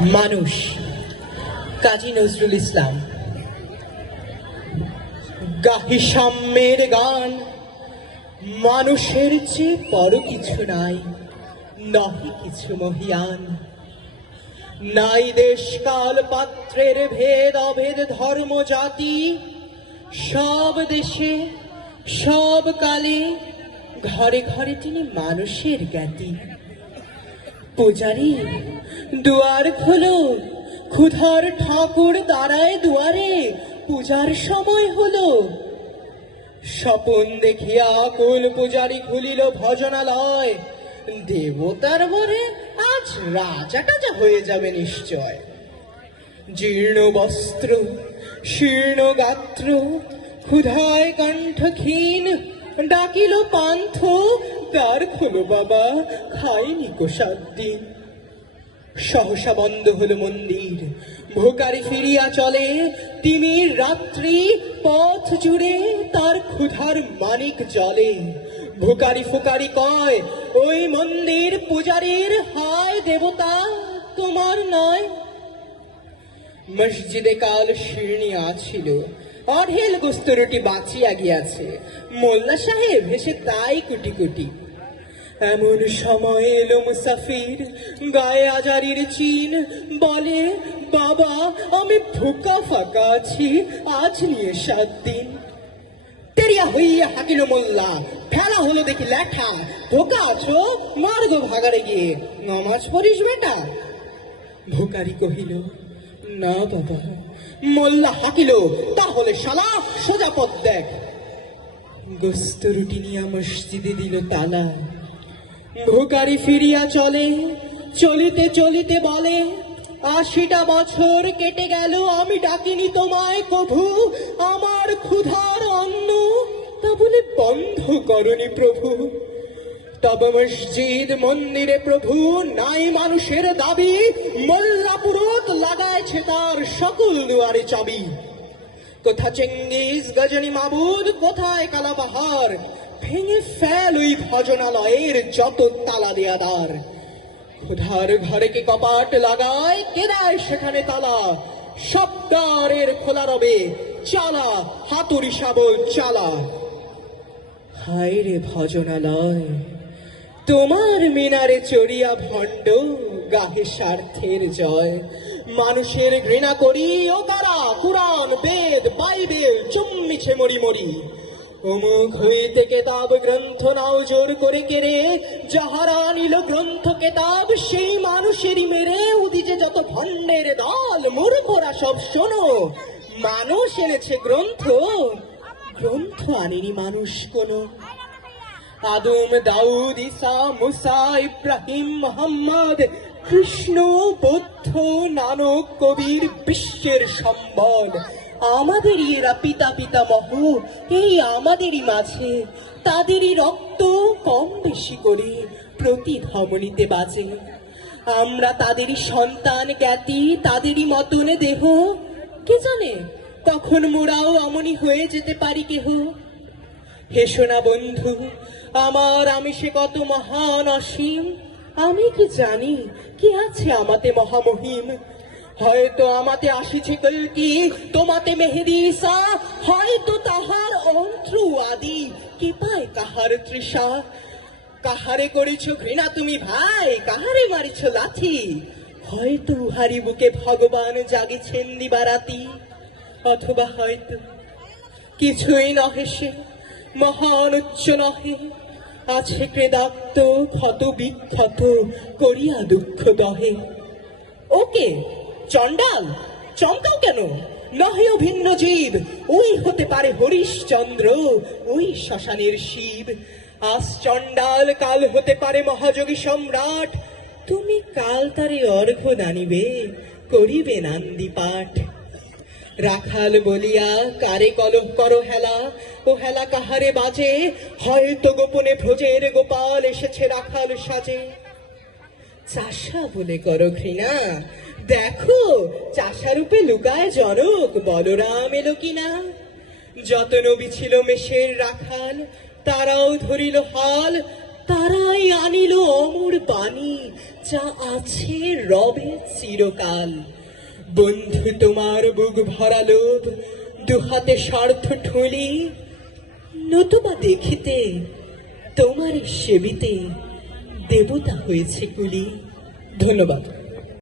মানুষ। কাজী নজরুল ইসলাম। গাহি সাম্যের গান। মানুষের চেয়ে বড় কিছু নাই, নহি কিছু মহিয়ান। নাই দেশ কাল পাত্রের ভেদ, অভেদ ধর্ম, জাতি। সব দেশে, সব কালে ঘরে ঘরে তিনি মানুষের জ্ঞাতি। পূজারি, দুয়ার খোলো। ক্ষুধার ঠাকুর দাঁড়ায় দুয়ারে পূজার সময় হলো। স্বপন দেখিয়া কোন পূজারি খুলিল ভজনালয়। দেবতার বরে আজ রাজা টাজা হয়ে যাবে নিশ্চয়। জীর্ণ বস্ত্র, শীর্ণ গাত্র, ক্ষুধায় কণ্ঠ ক্ষীণ ডাকিল পান্থ তার খোলো বাবা খাইনি কো সাত দিন সহসা বন্ধ হলো মন্দির। ভোকারি ফিরিয়া চলে তিমির রাত্রি পথ জুড়ে তার ক্ষুধার মানিক জলে। ভোকারি ফুকারি কয়, ওই মন্দির পূজারীর হায় দেবতা, তোমার নয়। মসজিদে কাল শিরনি আছিল অঢেল গুস্তরুটি বাঁচিয়া গিয়াছে। মোল্লা সাহেব হেসে তাই কুটি কুটি এমন সময় এলো মুসাফির, গায়ে আজারির চিন। বলে, বাবা, আমি ফুকা ফাঁকা আছি, আজ নিয়ে সাত দিন। তেরিয়া হইয়া হাকিল মোল্লা। ফেলা হলো দেখি লেখা ধোকা আছো? মার্গ ভাগারে গিয়ে। নমাজ পড়িস বেটা? ভোকারি কহিল না বাবা মোল্লা হাকিল, তাহলে শালা সোজা পথ দেখ। গোস্ত রুটি নিয়ে মসজিদে দিল তালা। ভোকারি ফিরিয়া চলে, চলিতে চলিতে বলে, আশিটা বছর কেটে গেল, আমি ডাকিনি তোমায় কভু, আমার ক্ষুধার অন্ন। তা বলে বন্ধ করনি প্রভু। তব মসজিদ মন্দিরে প্রভু নাই মানুষের দাবি মোল্লাপুরত লাগাইছে তার সকল দুয়ারে চাবি। কোথা চেঙ্গিস গজনী মাবুদ, কোথায় কালাবাহার, ভেঙে ফেল ওই ভজনালয়ের যত তালা দেয়া দ্বার। ক্ষুধার ঘরে কে কপাট লাগায়, কে সেখানে তালা? সব দ্বারের খোলা রবে, চালা, হাতুড়ি শাবল চালা। হায় রে ভজনালয়। তোমার মিনারে চড়িয়া ভণ্ড গাহে স্বার্থের জয়। মানুষের ঘৃণা করি ও কারা কুরআন, বেদ, বাইবেল চুম্মিছে মরি মরি। অমুক হইতে কেতাব গ্রন্থ নাও জোর করে কেড়ে, যাহারা নিল গ্রন্থ কেতাব, সেই মানুষেরই মেরে উদিছে যত ভণ্ডের দল, মূর্খরা সব শোনো। মানুষ এনেছে গ্রন্থ গ্রন্থ আনেনি মানুষ কোনো। আদম দাউদ ঈসা, মুসা, ইব্রাহিম, মোহাম্মদ, কৃষ্ণ, বুদ্ধ, নানক, কবির, বিশ্বের সম্বল। আমাদেরই এরা পিতা পিতামহ এই আমাদেরই মাঝে। তাদেরই রক্ত কম বেশি করে প্রতি ধমনীতে বাজে। আমরা তাদেরই সন্তান জ্ঞাতি, তাদেরই মতনে দেহ। কে জানে তখন মোরাও অমনি হয়ে যেতে পারি কেহ? হেসো না বন্ধু, আমার আমি সে কত মহান অসীম? আমি কি জানি কি আছে আমাতে মহামহিম? হয়তো আমাতে আসিছে কলকি, তোমাতে মেহেদি ঈসা, হয়তো তাহার অন্ত্র আদি কি পায় কাহার তৃষা। কাহারে করেছ ঘৃণা তুমি ভাই, কাহারে মারিছ লাথি হয়তো উহারি বুকে ভগবান জাগিছেন দিবারাতি। অথবা হয়তো কিছুই নহে সে মহান উচ্চ নহে আছে ক্রেদাক্ত ক্ষত বিক্ষত, করিয়া দুঃখ দহে। ওকে, চণ্ডাল, চমকাও কেন? নহে ভিন্ন জীব ওই হতে পারে হরিশচন্দ্র ওই শ্মশানের শিব। আজ চণ্ডাল কাল হতে পারে মহাযোগী সম্রাট। তুমি কাল তারে অর্ঘ দানিবে, করিবে নান্দি পাঠ রাখাল বলিয়া, কারে কলহ করো হেলা? ও হেলা কাহারে বাজে? হয়তো গোপনে ভোজের গোপাল এসেছে রাখাল সাজে। চাষা বলে করো ঘৃণা। দেখো চাষা রূপে লুকায় জনক, বলরাম এলো কিনা? যত নবী ছিল মেষের রাখাল, তারাও ধরিল হাল, তারাই আনিল অমর বাণী, যা আছে রবে চিরকাল। বন্ধু, তোমার বুক ভরা লোভ, দুহাতে স্বার্থ ঠুলি, নতুবা দেখিতে তোমার সেবিতে দেবতা হয়েছে কুলি। ধন্যবাদ।